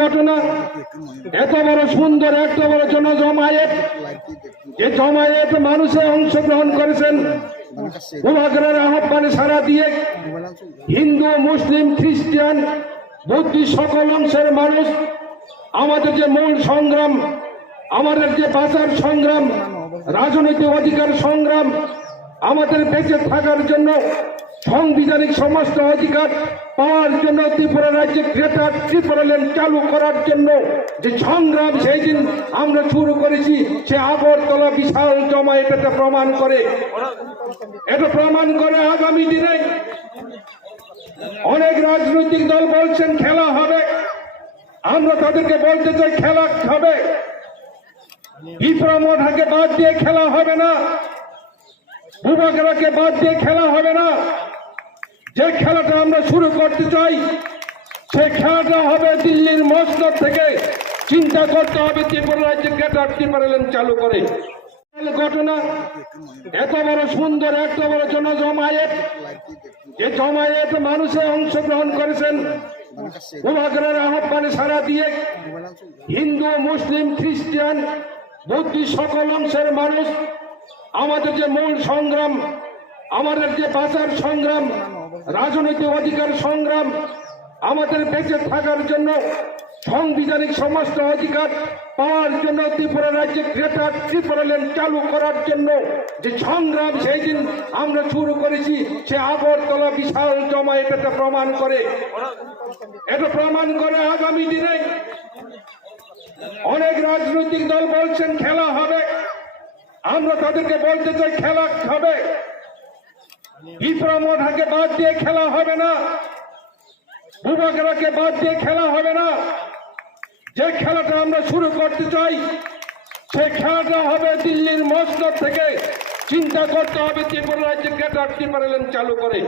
ঘটনা এত বড় সুন্দর এত বড় জনজমায়েত, যে জমায়েত মানুষে অংশগ্রহণ করেছেন উপগ্রহের আহ্বানে সাড়া দিয়ে হিন্দু, মুসলিম, খ্রিস্টান, বুদ্ধিস্ট সকল অংশের মানুষ আমাদের যে মূল সংগ্রাম, আমাদের যে বাঁচার সংগ্রাম, রাজনৈতিক অধিকার সংগ্রাম, আমাদের বেঁচে থাকার জন্য সাংবিধানিক সমস্ত অধিকার পাওয়ার জন্য ত্রিপুরা রাজ্যে গ্রেটার ত্রিপুরা ল্যান্ড চালু করার জন্য যে সংগ্রাম সেই দিন আমরা শুরু করেছি, সে আগরতলা বিশাল জমায়েত এটা প্রমাণ করে। আগামী দিনে অনেক রাজনৈতিক দল বলছেন খেলা হবে, আমরা তাদেরকে বলতে চাই খেলা হবে। বিপ্রমোঢাকে বাদ দিয়ে খেলা হবে না, বুবাগরাকে বাদ দিয়ে খেলা হবে না। যে খেলাটা আমরা শুরু করতে চাই সেই খেলাটা হবে দিল্লির মসনদ থেকে। চিন্তা করতে হবে ত্রিপুরা রাজ্যে গ্রেটার ত্রিপুরা ল্যান্ড চালু করে। ঘটনা এত বড় সুন্দর এত বড় জনজমায়েত, যে জমায়েত মানুষে অংশগ্রহণ করেছেন উপগ্রহের আহ্বানে সাড়া দিয়ে হিন্দু, মুসলিম, খ্রিস্টান, বুদ্ধিস্ট সকল অংশের মানুষ আমাদের যে মূল সংগ্রাম, আমাদের যে বাঁচার সংগ্রাম, রাজনৈতিক অধিকার সংগ্রাম, আমাদের বেঁচে থাকার জন্য সাংবিধানিক সমস্ত অধিকার পাওয়ার জন্য ত্রিপুরা রাজ্যে গ্রেটার ত্রিপুরা ল্যান্ড চালু করার জন্য যে সংগ্রাম সেই দিন আমরা শুরু করেছি, সে আগরতলা বিশাল জমায়েত এটা প্রমাণ করে। আগামী দিনে অনেক রাজনৈতিক দল বলছেন খেলা হবে, আমরা তাদেরকে বলতে চাই খেলা হবে। বিপ্রমোঢাকে বাদ দিয়ে খেলা হবে না, বুবাগরাকে বাদ দিয়ে খেলা হবে না। যে খেলাটা আমরা শুরু করতে চাই সেই খেলাটা হবে দিল্লির মসনদ থেকে। চিন্তা করতে হবে ত্রিপুরা রাজ্যে গ্রেটার ত্রিপুরা ল্যান্ড চালু করে।